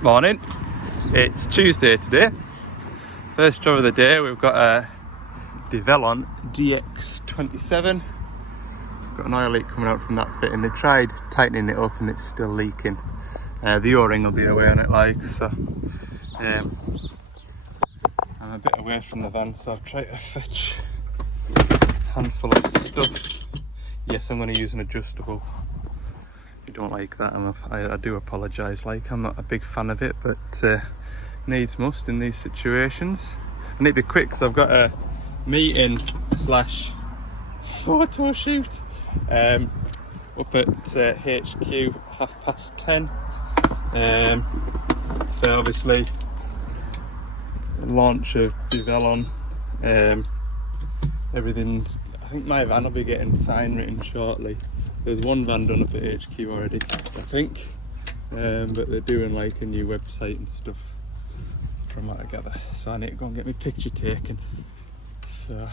Morning, it's Tuesday today. First job of the day, we've got a Diagnosing DX27. Got an oil leak coming out from that fitting. They tried tightening it up and it's still leaking. The O-ring will be away on it so I'm a bit away from the van, so I'll try to fetch a handful of stuff. Yes, I'm going to use an adjustable. If you don't like that, I do apologise. I'm not a big fan of it, but needs must in these situations. I need to be quick because I've got a meeting / photo shoot up at HQ 10:30. So obviously launch of Diagnosing, everything's, I think my van will be getting sign written shortly. There's one van done up at HQ already, I think, but they're doing like a new website and stuff from what I gather, so I need to go and get my picture taken. So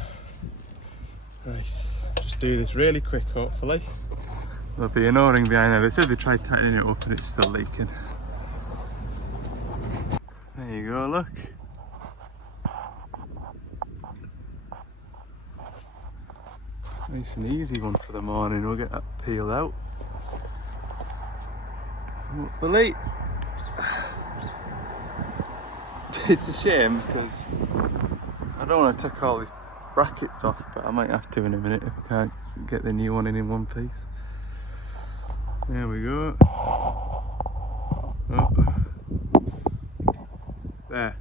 right, just do this really quick. Hopefully there'll be an O-ring behind there. They said they tried tightening it up and it's still leaking. There you go, look. Nice and easy one for the morning. We'll get that peeled out. Hopefully. It's a shame because I don't want to take all these brackets off, but I might have to in a minute if I can't get the new one in one piece. There we go. Oh. There.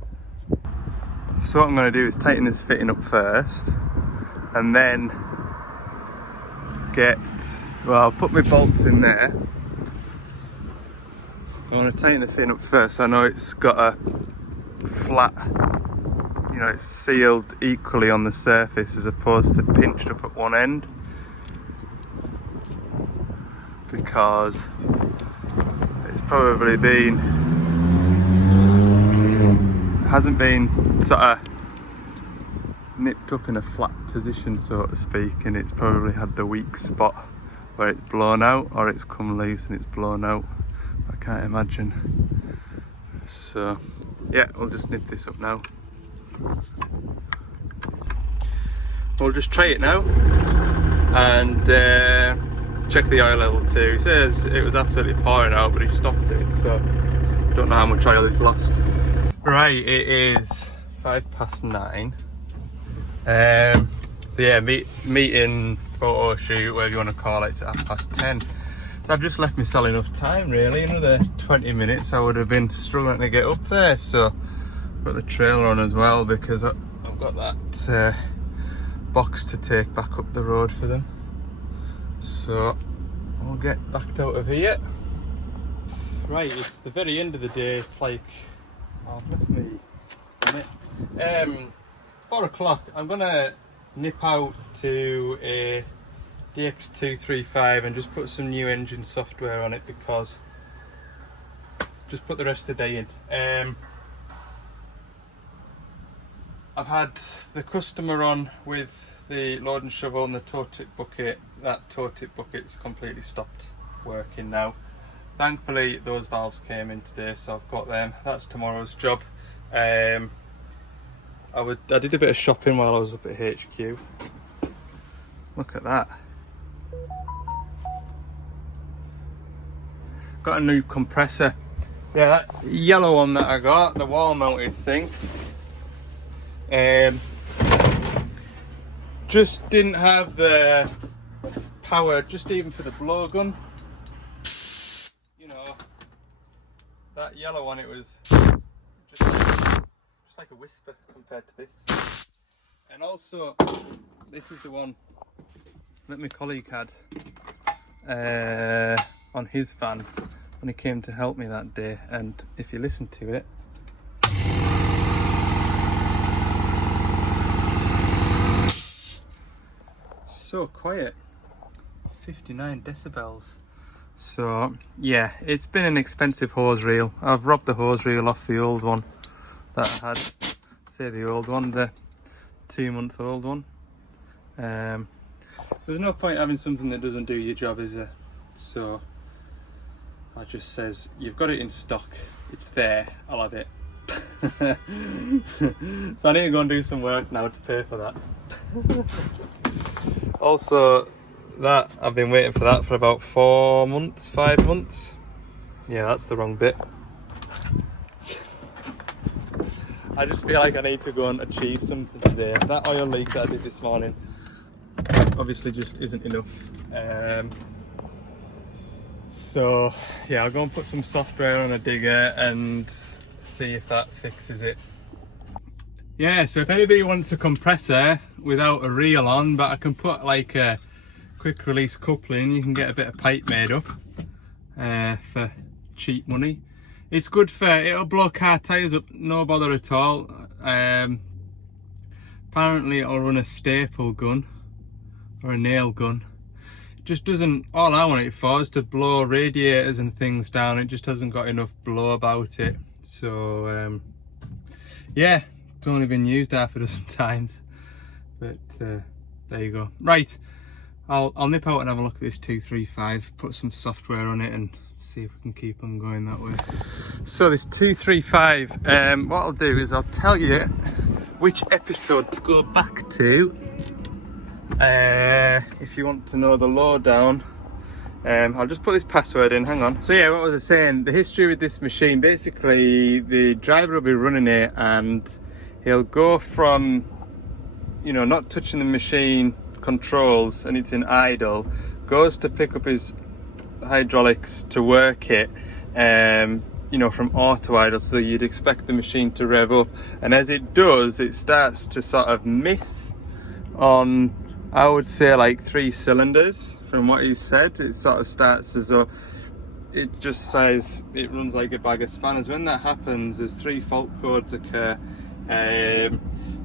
So what I'm going to do is tighten this fitting up first and then I'll put my bolts in there. I want to tighten the fitting up first. I know it's got a flat, it's sealed equally on the surface as opposed to pinched up at one end, because it's probably hasn't been sort of nipped up in a flat position, so to speak, and it's probably had the weak spot where it's blown out, or it's come loose and it's blown out. I can't imagine. So yeah, we'll just nip this up now. We'll just try it now and check the oil level too. He says it was absolutely pouring out, but he stopped it, so don't know how much oil is lost. Right, it is 9:05. So yeah, meeting, photo shoot, whatever you want to call it, it's at 10:30. So I've just left myself enough time really. Another 20 minutes I would have been struggling to get up there. So I've got the trailer on as well because I've got that box to take back up the road for them. So I'll get backed out of here. Right, it's the very end of the day. It's like, let me a minute. 4 o'clock. I'm gonna nip out to a DX235 and just put some new engine software on it, because just put the rest of the day in. I've had the customer on with the load and shovel and the toe tip bucket. That toe tip bucket's completely stopped working now. Thankfully those valves came in today, so I've got them. That's tomorrow's job. I did a bit of shopping while I was up at HQ. Look at that. Got a new compressor. Yeah, that yellow one that I got, the wall mounted thing. Just didn't have the power, just even for the blowgun. That yellow one, it was just like a whisper compared to this. And also, this is the one that my colleague had on his van when he came to help me that day, and if you listen to it, so quiet, 59 decibels. So yeah, it's been an expensive hose reel. I've robbed the hose reel off the old one that I had, say the old one, the 2-month-old one. There's no point having something that doesn't do your job, is there? So I just says, you've got it in stock, it's there, I'll have it. So I need to go and do some work now to pay for that. Also, that I've been waiting for that for about 4 months, 5 months. Yeah, that's the wrong bit. I just feel like I need to go and achieve something today. That oil leak that I did this morning obviously just isn't enough. So yeah, I'll go and put some software on a digger and see if that fixes it. Yeah, so if anybody wants a compressor without a reel on, but I can put like a quick release coupling, you can get a bit of pipe made up for cheap money. It's good for, it'll blow car tyres up, no bother at all. Apparently it'll run a staple gun or a nail gun. It just doesn't, all I want it for is to blow radiators and things down. It just hasn't got enough blow about it. So yeah, it's only been used half a dozen times, but there you go. Right, I'll nip out and have a look at this 235, put some software on it and see if we can keep on going that way. So this 235, what I'll do is I'll tell you which episode to go back to if you want to know the lowdown. I'll just put this password in, hang on. So yeah, what was I saying? The history with this machine, basically the driver will be running it and he'll go from, you know, not touching the machine controls and it's in idle, goes to pick up his hydraulics to work it, you know, from auto idle, so you'd expect the machine to rev up, and as it does, it starts to sort of miss on, I would say, like 3 cylinders. From what he said, it sort of starts as though it just says it runs like a bag of spanners. When that happens, there's 3 fault codes occur.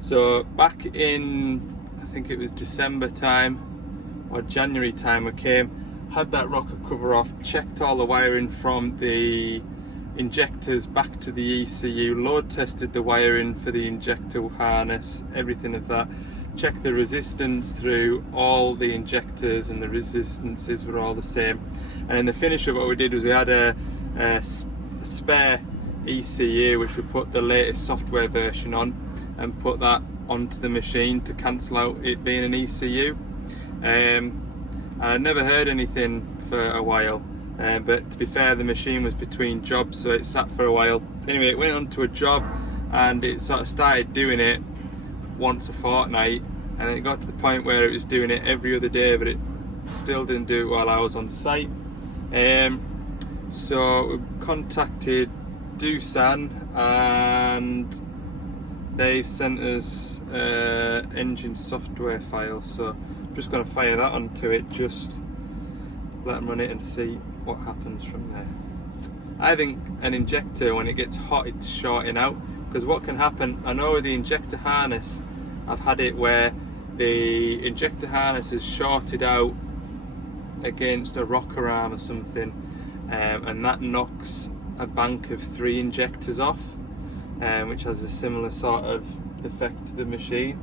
So back in, I think it was December time or January time, I came, had that rocker cover off, checked all the wiring from the injectors back to the ECU, load tested the wiring for the injector harness, everything of that, checked the resistance through all the injectors and the resistances were all the same. And in the finish of what we did was we had a spare ECU which we put the latest software version on and put that onto the machine to cancel out it being an ECU. And I never heard anything for a while, but to be fair, the machine was between jobs, so it sat for a while. Anyway, it went on to a job and it sort of started doing it once a fortnight, and then it got to the point where it was doing it every other day, but it still didn't do it while I was on site. So we contacted Doosan and they sent us engine software files, so I'm just going to fire that onto it, just let them run it and see what happens from there. I think an injector, when it gets hot, it's shorting out, because what can happen, I know with the injector harness, I've had it where the injector harness is shorted out against a rocker arm or something, and that knocks a bank of 3 injectors off, which has a similar sort of effect to the machine.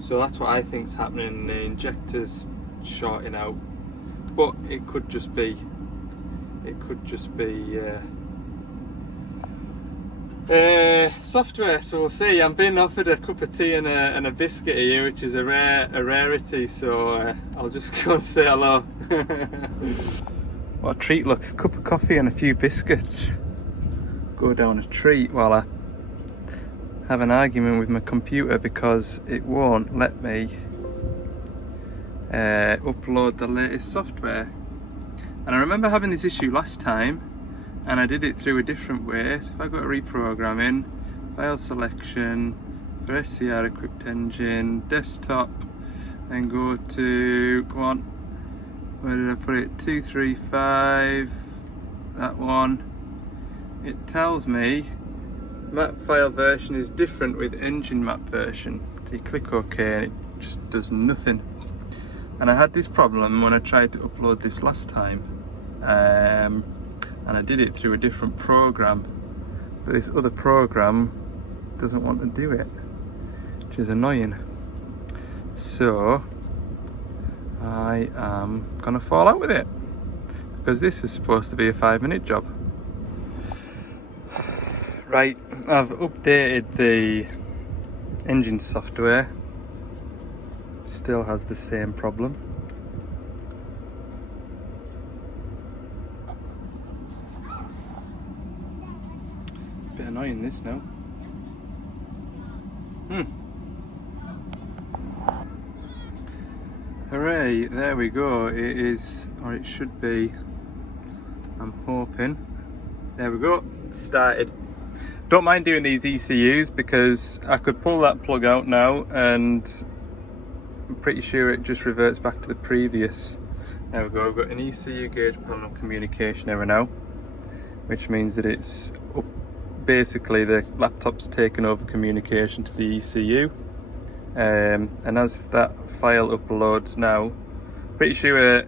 So that's what I think's happening, the injector's shorting out, but it could just be software, so we'll see. I'm being offered a cup of tea and a biscuit here, which is a rarity, so I'll just go and say hello. What a treat, look, a cup of coffee and a few biscuits. Go down a treat while I have an argument with my computer because it won't let me upload the latest software. And I remember having this issue last time and I did it through a different way. So if I go to reprogramming, file selection for SCR equipped engine, desktop, then go to, go on, where did I put it, 235, that one. It tells me map file version is different with engine map version. So you click OK and it just does nothing. And I had this problem when I tried to upload this last time, and I did it through a different program, but this other program doesn't want to do it, which is annoying. So I am gonna fall out with it because this is supposed to be a 5-minute job. Right, I've updated the engine software. Still has the same problem. Bit annoying this now. Hooray, there we go. It is, or it should be, I'm hoping. There we go, it's started. Don't mind doing these ECUs because I could pull that plug out now and I'm pretty sure it just reverts back to the previous. There we go, I've got an ECU gauge panel communication error now, which means that it's basically the laptop's taken over communication to the ECU. And as that file uploads now, pretty sure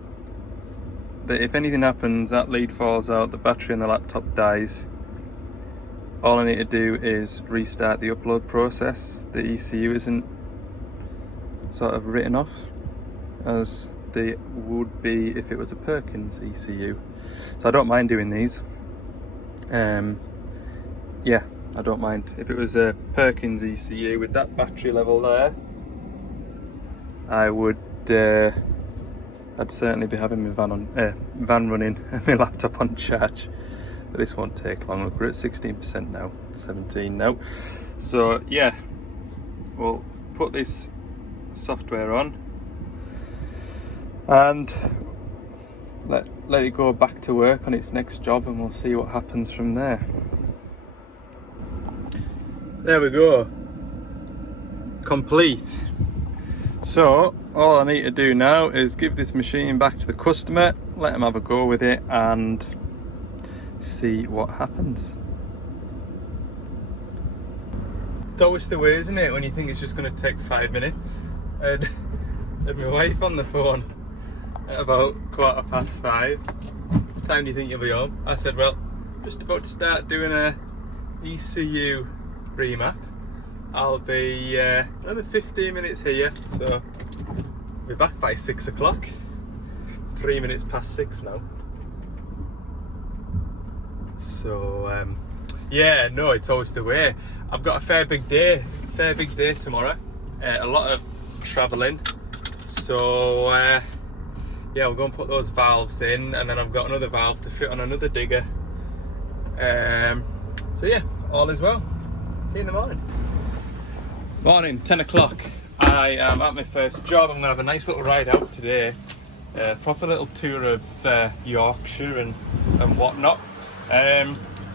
that if anything happens, that lead falls out, the battery in the laptop dies. All I need to do is restart the upload process. The ECU isn't sort of written off as they would be if it was a Perkins ECU. So I don't mind doing these. Yeah, I don't mind. If it was a Perkins ECU with that battery level there, I would, I'd certainly be having my van running and my laptop on charge. But this won't take long. Look, we're at 16% now, 17 now. So yeah, we'll put this software on and let it go back to work on its next job, and we'll see what happens from there. There we go, complete. So all I need to do now is give this machine back to the customer, let them have a go with it and see what happens. It's always the way, isn't it, when you think it's just going to take 5 minutes. I had my wife on the phone at about 5:15. What time do you think you'll be home? I said, well, just about to start doing a ECU remap. I'll be another 15 minutes here, so I'll be back by 6 o'clock. 3 minutes past 6 now. So yeah, no, it's always the way. I've got a fair big day tomorrow. A lot of travelling. So yeah, we're going to put those valves in, and then I've got another valve to fit on another digger. So yeah, all is well. See you in the morning. Morning, 10 o'clock. I am at my first job. I'm going to have a nice little ride out today. Proper little tour of Yorkshire and whatnot.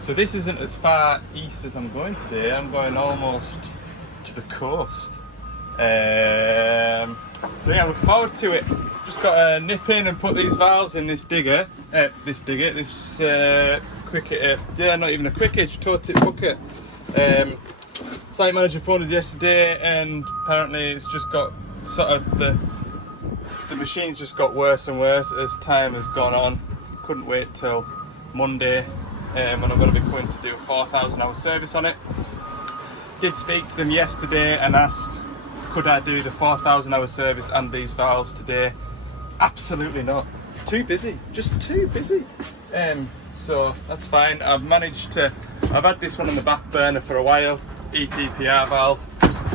So this isn't as far east as I'm going today. I'm going almost to the coast. So yeah, I look forward to it. Just got to nip in and put these valves in this digger. This Cricket. Yeah, not even a Cricket, tow-tip bucket. Site manager phoned us yesterday, and apparently it's just got sort of the machine's just got worse and worse as time has gone on. Couldn't wait till Monday when I'm going to be coming to do a 4,000 hour service on it. Did speak to them yesterday and asked, could I do the 4,000 hour service and these valves today? Absolutely not. Too busy, just too busy. So that's fine. I've had this one on the back burner for a while, EPPR valve,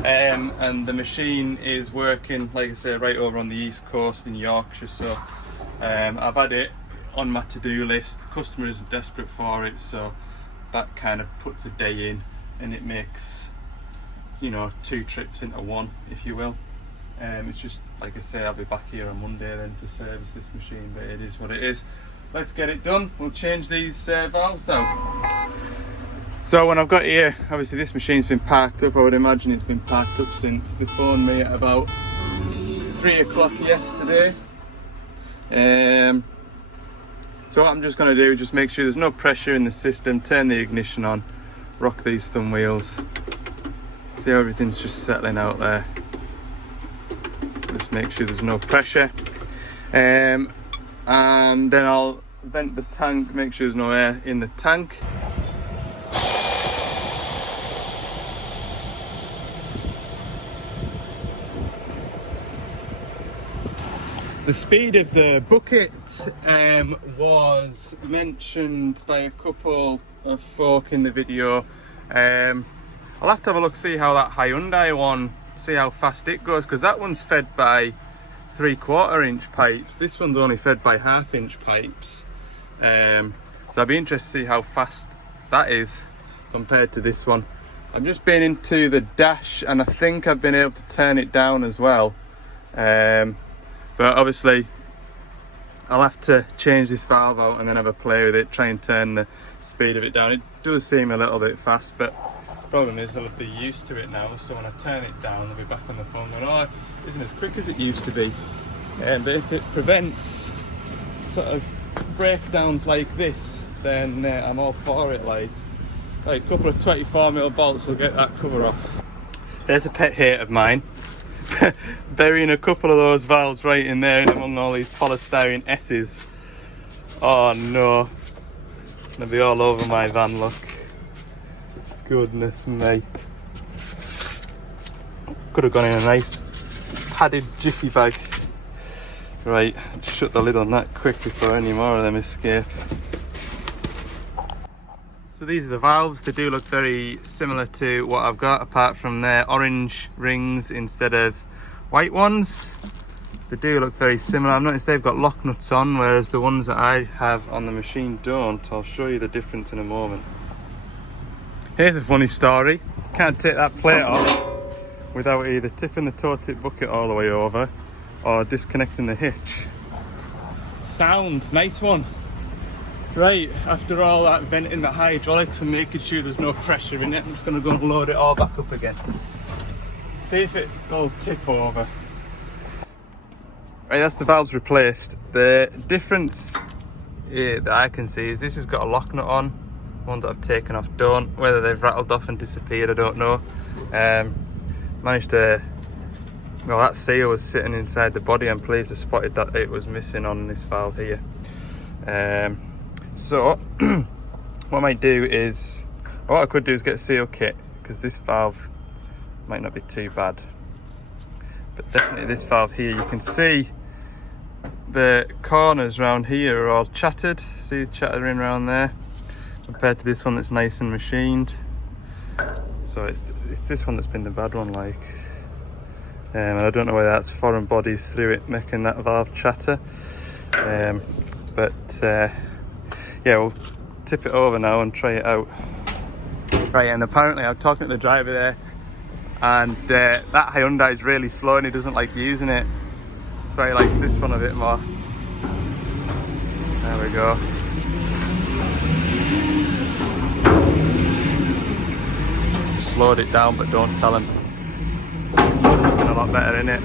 and the machine is working, like I say, right over on the east coast in Yorkshire. So I've had it on my to-do list. The customer is desperate for it, so that kind of puts a day in, and it makes, you know, 2 trips into one, if you will. It's just, like I say, I'll be back here on Monday then to service this machine, but it is what it is. Let's get it done. We'll change these valves out. So when I've got here, obviously this machine's been parked up. I would imagine it's been parked up since they phoned me at about 3 o'clock yesterday. So what I'm just going to do is just make sure there's no pressure in the system, turn the ignition on, rock these thumb wheels, see how everything's just settling out there. Just make sure there's no pressure. And then I'll vent the tank, make sure there's no air in the tank. The speed of the bucket was mentioned by a couple of folk in the video. I'll have to have a look, see how that Hyundai one, see how fast it goes, because that one's fed by 3/4 inch pipes. This one's only fed by 1/2 inch pipes. So I'd be interested to see how fast that is compared to this one. I've just been into the dash and I think I've been able to turn it down as well. But obviously I'll have to change this valve out and then have a play with it, try and turn the speed of it down. It does seem a little bit fast, but the problem is I'll be used to it now, so when I turn it down I'll be back on the phone going, oh, it isn't as quick as it used to be. But if it prevents sort of breakdowns like this, then I'm all for it. Like a couple of 24mm bolts will get that cover off. There's a pet hate of mine. Burying a couple of those valves right in there among all these polystyrene S's. Oh no, they'll be all over my van, look. Goodness me. Could have gone in a nice padded jiffy bag. Right, just shut the lid on that quick before any more of them escape. So these are the valves. They do look very similar to what I've got, apart from their orange rings instead of white ones. They do look very similar. I've noticed they've got lock nuts on, whereas the ones that I have on the machine don't. I'll show you the difference in a moment. Here's a funny story. Can't take that plate off without either tipping the toe tip bucket all the way over or disconnecting the hitch. Sound, nice one. Right, after all that venting the hydraulics and making sure there's no pressure in it, I'm just going to go and load it all back up again. See if it will tip over. Right, that's the valves replaced. The difference that I can see is this has got a lock nut on. Ones that I've taken off don't. Whether they've rattled off and disappeared, I don't know. Managed to, well, that seal was sitting inside the body. I'm pleased I spotted that it was missing on this valve here. So what I might do is, what I could do is get a seal kit, because this valve might not be too bad, but definitely this valve here, you can see the corners around here are all chattered. See the chattering around there compared to this one that's nice and machined. So it's this one that's been the bad one, like, and I don't know whether that's foreign bodies through it making that valve chatter. Yeah, we'll tip it over now and try it out. Right, and apparently I'm talking to the driver there, and that Hyundai is really slow and he doesn't like using it. So he likes this one a bit more. There we go. Slowed it down, but don't tell him. It's looking a lot better, innit?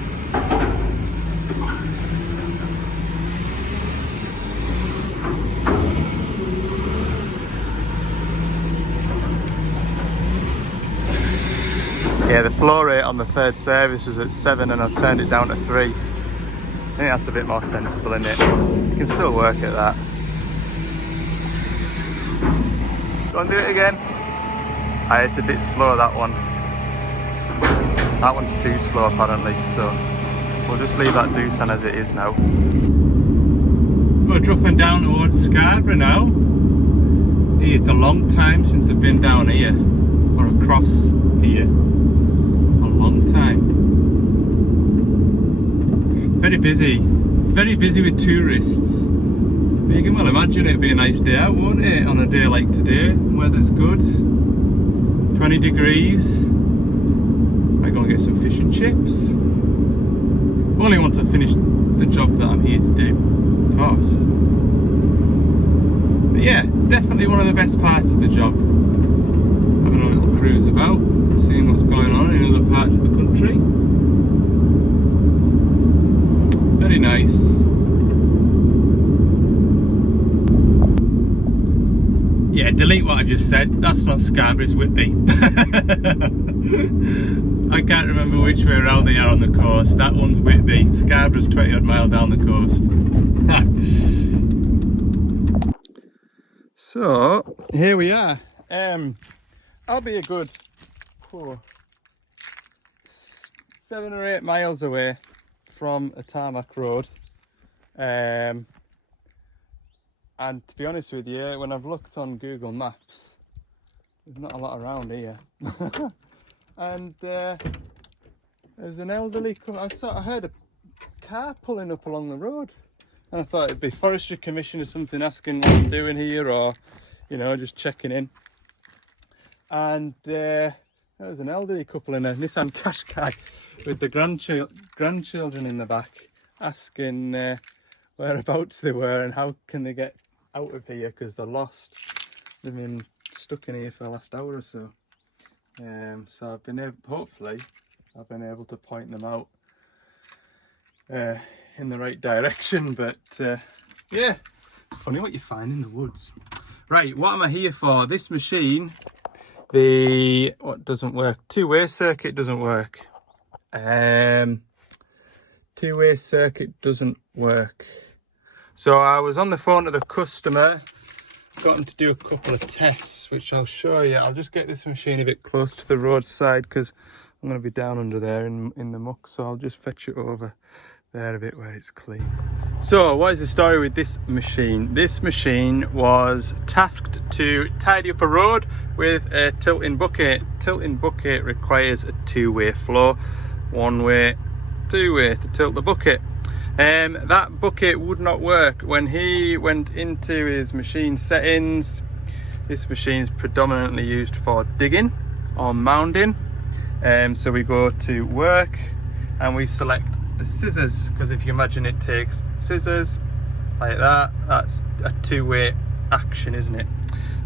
Yeah, the flow rate on the third service was at 7 and I've turned it down to 3. I think that's a bit more sensible, isn't it? You can still work at that. Go and do it again. It's a bit slow, that one. That one's too slow apparently, so we'll just leave that Doosan as it is now. We're dropping down towards Scarborough now. It's a long time since I've been down here, or across here. Long time. Very busy with tourists. You can well imagine it'd be a nice day out, won't it, on a day like today? Weather's good, 20 degrees. Might go and get some fish and chips. Only once I've finished the job that I'm here to do, of course. But yeah, definitely one of the best parts of the job. Having a little cruise about, seeing what's going on in other parts of the country. Very nice. Yeah, delete what I just said. That's not Scarborough, it's Whitby. I can't remember which way around they are on the coast. That one's Whitby. Scarborough's 20 odd mile down the coast. So, here we are. I'll be a good 7 or 8 miles away from a tarmac road, and to be honest with you, when I've looked on Google Maps, there's not a lot around here. And there's an elderly coming. I heard a car pulling up along the road, and I thought it'd be forestry commission or something, asking what I'm doing here, or you know, just checking in. And there was an elderly couple in a Nissan Qashqai with the grandchildren in the back, asking whereabouts they were and how can they get out of here because they're lost. They've been stuck in here for the last hour or so. So I've been able, hopefully, I've been able to point them out in the right direction. But yeah, it's funny what you find in the woods. Right, what am I here for? This machine, what doesn't work? Two-way circuit doesn't work. Two-way circuit doesn't work. So I was on the phone to the customer, got him to do a couple of tests, which I'll show you. I'll just get this machine a bit close to the roadside because I'm going to be down under there in the muck. So I'll just fetch it over there a bit where it's clean. So what is the story with this machine? This machine was tasked to tidy up a road with a tilting bucket. Tilting bucket requires a two-way flow, one-way, two-way to tilt the bucket. That bucket would not work. When he went into his machine settings, this machine is predominantly used for digging or mounding. So we go to work and we select the scissors, because if you imagine it takes scissors like that, that's a two-way action, isn't it?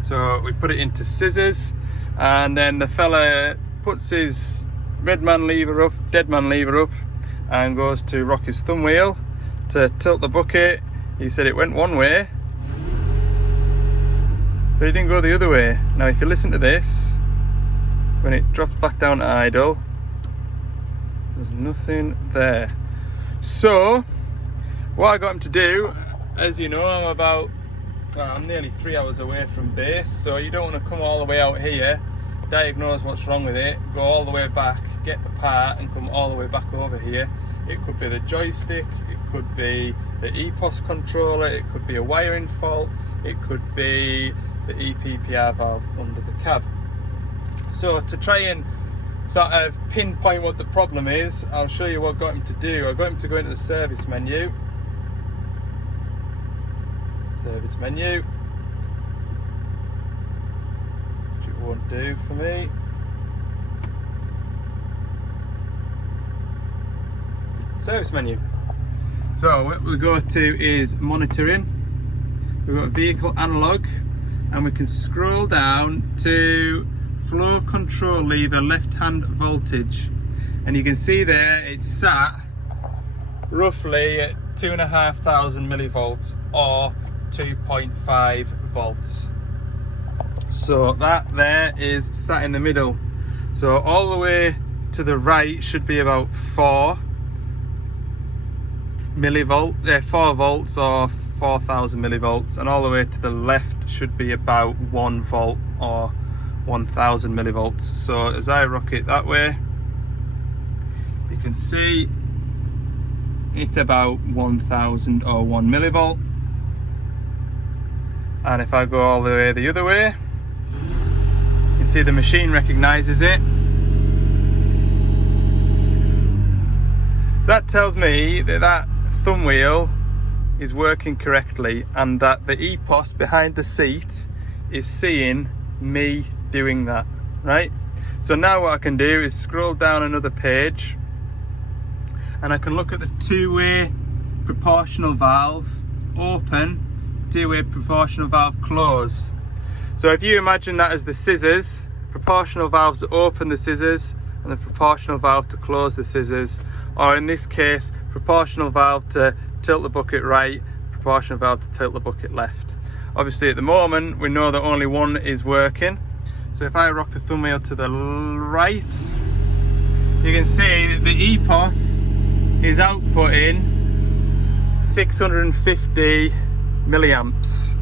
So we put it into scissors, and then the fella puts his dead man lever up, and goes to rock his thumb wheel to tilt the bucket. He said it went one way, but it didn't go the other way. Now if you listen to this, when it drops back down to idle, there's nothing there. So what I got him to do, as you know, I'm nearly 3 hours away from base, so you don't want to come all the way out here, diagnose what's wrong with it, go all the way back, get the part and come all the way back over here. It could be the joystick, it could be the EPOS controller, it could be a wiring fault, it could be the EPPR valve under the cab. So to try and sort of pinpoint what the problem is, I'll show you what I got him to do. I got him to go into the service menu. Service menu, which it won't do for me. Service menu. So what we go to is monitoring. We've got vehicle analog, and we can scroll down to flow control lever left hand voltage, and you can see there it's sat roughly at 2,500 millivolts or 2.5 volts. So that there is sat in the middle. So all the way to the right should be about 4 volts or 4,000 millivolts, and all the way to the left should be about 1 volt or 1,000 millivolts. So as I rock it that way, you can see it's about 1,000 or 1 millivolt. And if I go all the way the other way, you can see the machine recognizes it. So that tells me that that thumb wheel is working correctly, and that the EPOS behind the seat is seeing me doing that, right? So now what I can do is scroll down another page, and I can look at the two-way proportional valve open, two-way proportional valve close. So if you imagine that as the scissors, proportional valve to open the scissors and the proportional valve to close the scissors, or in this case, proportional valve to tilt the bucket right, proportional valve to tilt the bucket left. Obviously at the moment we know that only one is working. So if I rock the thumb wheel to the right, you can see that the EPOS is outputting 650 milliamps.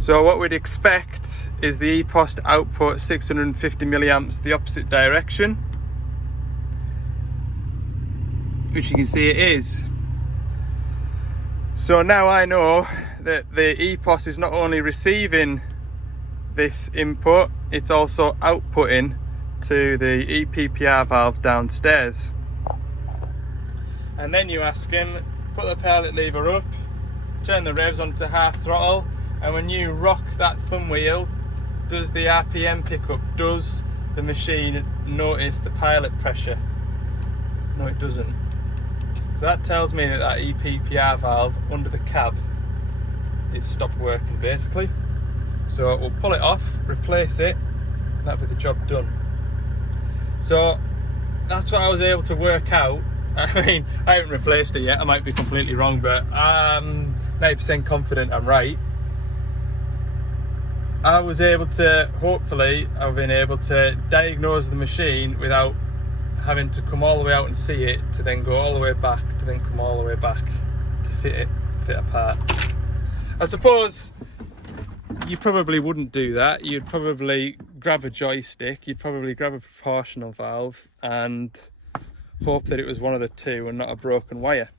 So what we'd expect is the EPOS to output 650 milliamps the opposite direction, which you can see it is. So now I know that the EPOS is not only receiving this input, it's also outputting to the EPPR valve downstairs. And then you ask him, put the pilot lever up, turn the revs onto half throttle, and when you rock that thumb wheel, does the RPM pick up? Does the machine notice the pilot pressure? No, it doesn't. So that tells me that that EPPR valve under the cab is stopped working basically. So we'll pull it off, replace it, that'll be the job done. So that's what I was able to work out. I mean, I haven't replaced it yet, I might be completely wrong, but I'm 90% confident I'm right. I was able to, hopefully, I've been able to diagnose the machine without having to come all the way out and see it, to then go all the way back, to then come all the way back to fit apart. I suppose you probably wouldn't do that. You'd probably grab a joystick, you'd probably grab a proportional valve and hope that it was one of the two and not a broken wire.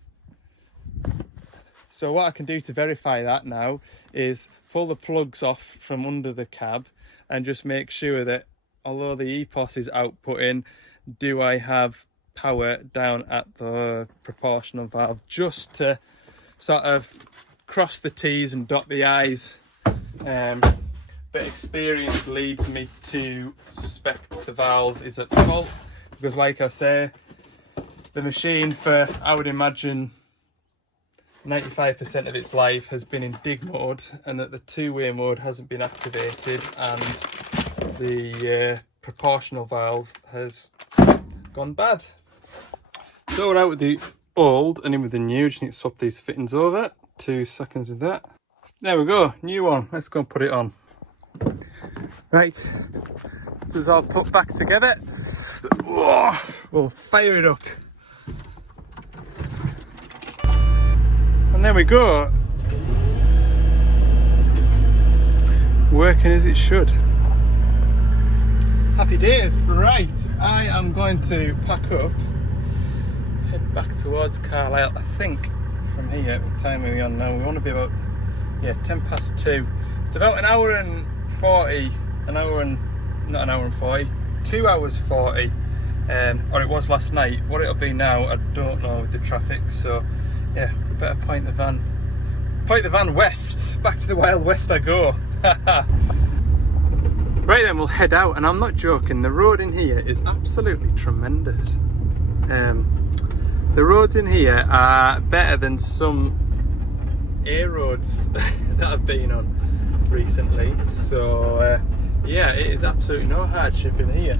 So what I can do to verify that now is pull the plugs off from under the cab and just make sure that although the EPOS is outputting, do I have power down at the proportional valve, just to sort of cross the T's and dot the I's. But experience leads me to suspect the valve is at fault, because like I say, the machine, for I would imagine 95% of its life has been in dig mode, and that the two-way mode hasn't been activated, and the proportional valve has gone bad. So we're out with the old and in with the new. Just need to swap these fittings over. 2 seconds with that. There we go, new one. Let's go and put it on. Right, this is all put back together. We'll fire it up. And there we go. Working as it should. Happy days. Right, I am going to pack up, head back towards Carlisle. I think from here, what time are we on now? We want to be about, 2:10. It's about an hour and 40, not an hour and 40, 2 hours 40, or it was last night. What it'll be now, I don't know with the traffic, so yeah, better point the van west. Back to the Wild West I go. Right then, we'll head out, and I'm not joking, the road in here is absolutely tremendous. The roads in here are better than some A roads that I've been on recently, so yeah, it is absolutely no hardship in here.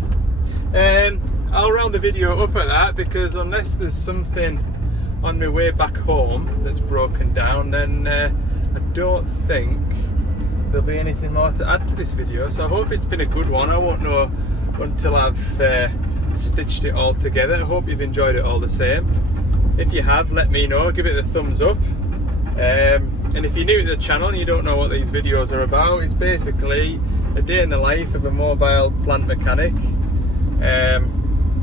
I'll round the video up at that, because unless there's something on my way back home that's broken down, then I don't think there'll be anything more to add to this video. So I hope it's been a good one. I won't know until I've stitched it all together. I hope you've enjoyed it all the same. If you have, let me know, give it a thumbs up. And if you're new to the channel and you don't know what these videos are about, it's basically a day in the life of a mobile plant mechanic.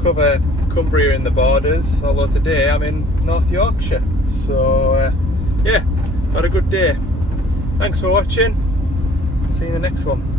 Cover Cumbria and the borders, although today I'm in North Yorkshire. So yeah, had a good day. Thanks for watching. See you in the next one.